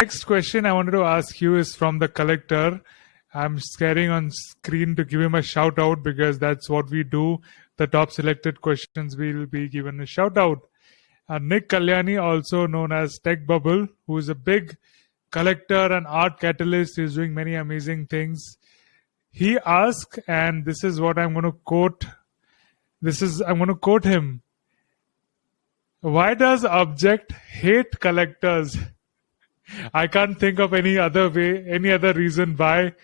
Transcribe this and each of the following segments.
Next question I wanted to ask you is from the collector. I'm sharing on screen to give him a shout out because that's what we do. The top selected questions will be given a shout out. Nick Kalyani, also known as Tech Bubble, who is a big collector and art catalyst, is doing many amazing things. He asked, and this is what I'm going to quote. I'm going to quote him. Why does Objkt hate collectors? I can't think of any other reason why.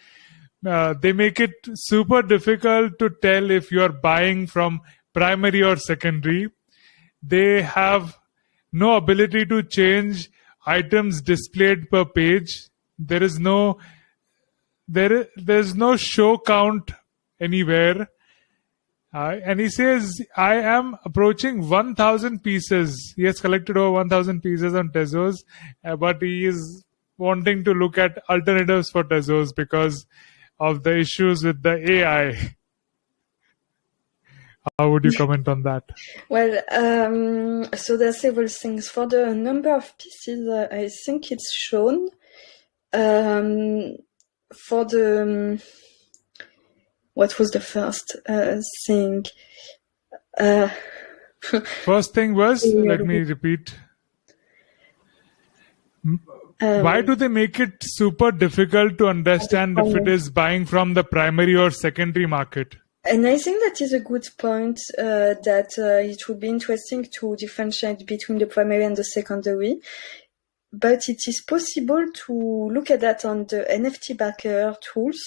They make it super difficult to tell if you're buying from primary or secondary. They have no ability to change items displayed per page. There's no show count anywhere. And he says, I am approaching 1,000 pieces. He has collected over 1,000 pieces on Tezos, but he is wanting to look at alternatives for Tezos because of the issues with the AI. How would you comment on that? Well, so there are several things. For the number of pieces, I think it's shown. For the... what was the first thing? First thing was, let me repeat. Why do they make it super difficult to understand if it is buying from the primary or secondary market? And I think that is a good point, that it would be interesting to differentiate between the primary and the secondary. But it is possible to look at that on the NFT backer tools,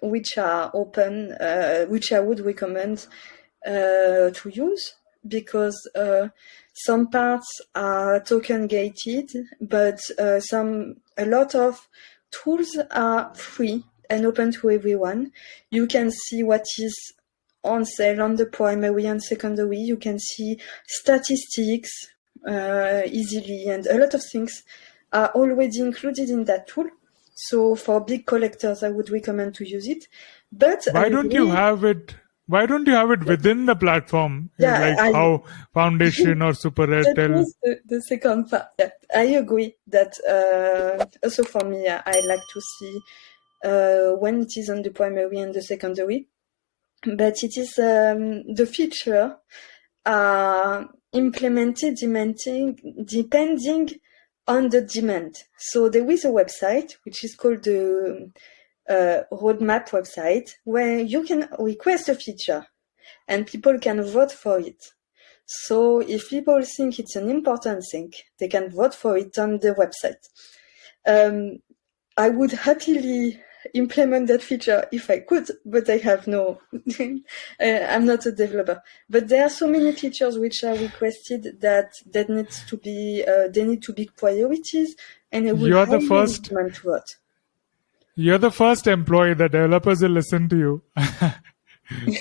which are open, which I would recommend to use, because some parts are token gated, but a lot of tools are free and open to everyone. You can see what is on sale on the primary and secondary. You can see statistics easily, and a lot of things are already included in that tool. So for big collectors, I would recommend to use it. But why don't you have it within the platform? Yeah, how Foundation or Super Red that was the second part. Yeah, I agree that also for me, I like to see when it is on the primary and the secondary. But it is the feature implemented depending on the demand. So there is a website which is called the roadmap website, where you can request a feature and people can vote for it. So if people think it's an important thing, they can vote for it on the website. I would happily implement that feature if I could, but I have no, I'm not a developer. But there are so many features which are requested that needs to be, they need to be priorities, and I would highly recommend to vote. You're the first employee. The developers will listen to you.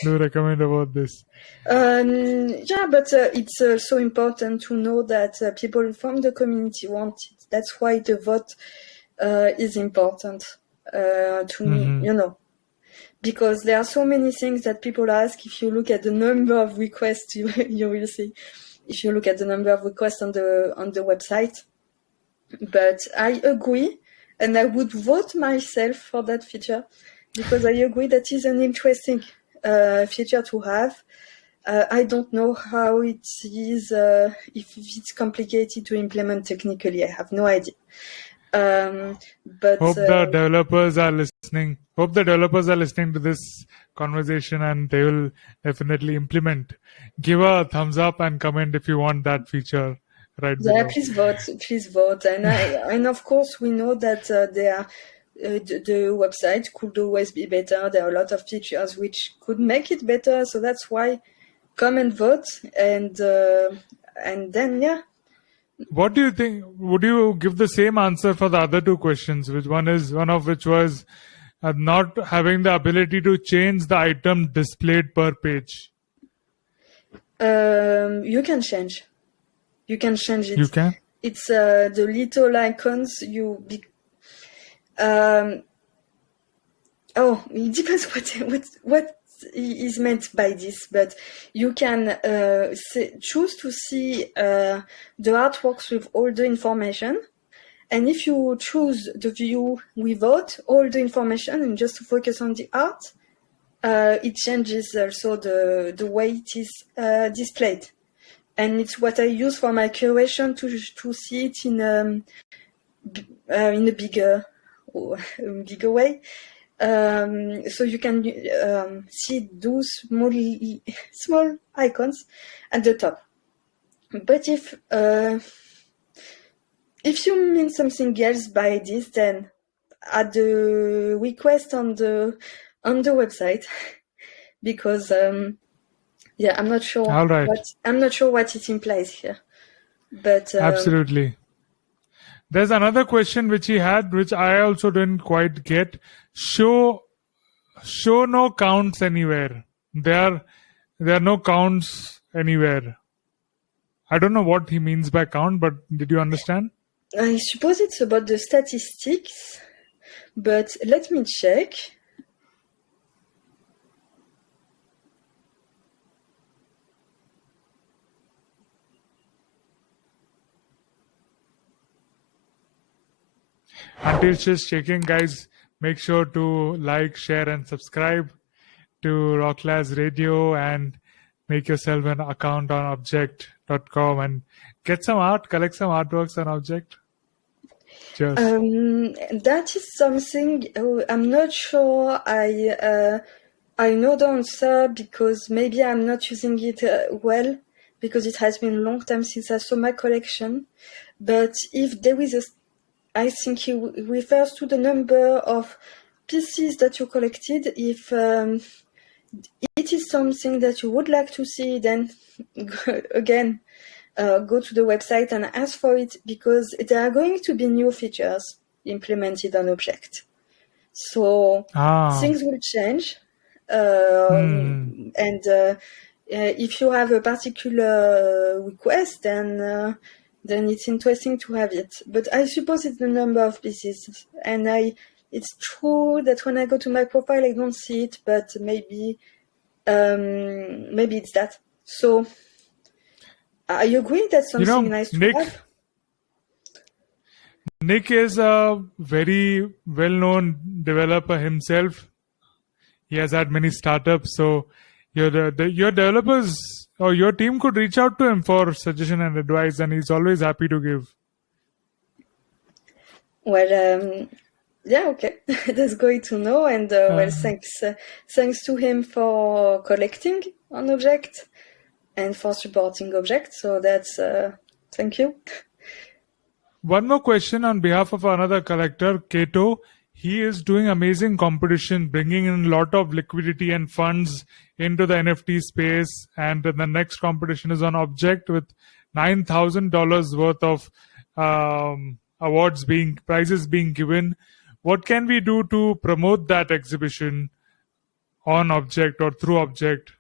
Do recommend about this. Yeah, but it's so important to know that people from the community want it. That's why the vote is important. Because there are so many things that people ask. If you look at the number of requests, you will see. If you look at the number of requests on the website, but I agree, and I would vote myself for that feature, because I agree that is an interesting feature to have. I don't know how it is, if it's complicated to implement technically. I have no idea. But hope the developers are listening. Hope the developers are listening to this conversation, and they will definitely implement. Give a thumbs up and comment if you want that feature right below. Yeah, please vote. And of course we know that the website could always be better. There are a lot of features which could make it better. So that's why come and vote, and then yeah. What do you think? Would you give the same answer for the other two questions? One of which was not having the ability to change the item displayed per page. You can change. You can change it. You can? It's the little icons. It depends what is meant by this, but you can choose to see the artworks with all the information. And if you choose the view without all the information and just to focus on the art, it changes also the way it is displayed. And it's what I use for my curation to see it in a bigger way. So you can see those small icons at the top. But if you mean something else by this, then add the request on the website, because I'm not sure. All right. I'm not sure what it implies here, but Absolutely. There's another question which he had, which I also didn't quite get. Show no counts anywhere. There are no counts anywhere. I don't know what he means by count, but did you understand? I suppose it's about the statistics, but let me check. Until she's checking, guys, make sure to like, share, and subscribe to Rocklaz Radio and make yourself an account on objkt.com and get some art, collect some artworks on Objkt. Cheers. That is something I'm not sure I know the answer, because maybe I'm not using it well, because it has been a long time since I saw my collection. But if there is I think it refers to the number of pieces that you collected. If it is something that you would like to see, then again, go to the website and ask for it, because there are going to be new features implemented on Objkt. So things will change. And if you have a particular request, then it's interesting to have it. But I suppose it's the number of pieces. And it's true that when I go to my profile, I don't see it, but maybe it's that. So I agree that's something nice to have. Nick is a very well-known developer himself. He has had many startups, so your developers or your team could reach out to him for suggestion and advice, and he's always happy to give. Well, yeah, okay, that's great to know. And well, thanks to him for collecting on Objkt and for supporting Objkt. So that's thank you. One more question on behalf of another collector, Kato. He is doing amazing competition, bringing in a lot of liquidity and funds into the NFT space. And the next competition is on Objkt with $9,000 worth of prizes being given. What can we do to promote that exhibition on Objkt or through Objkt?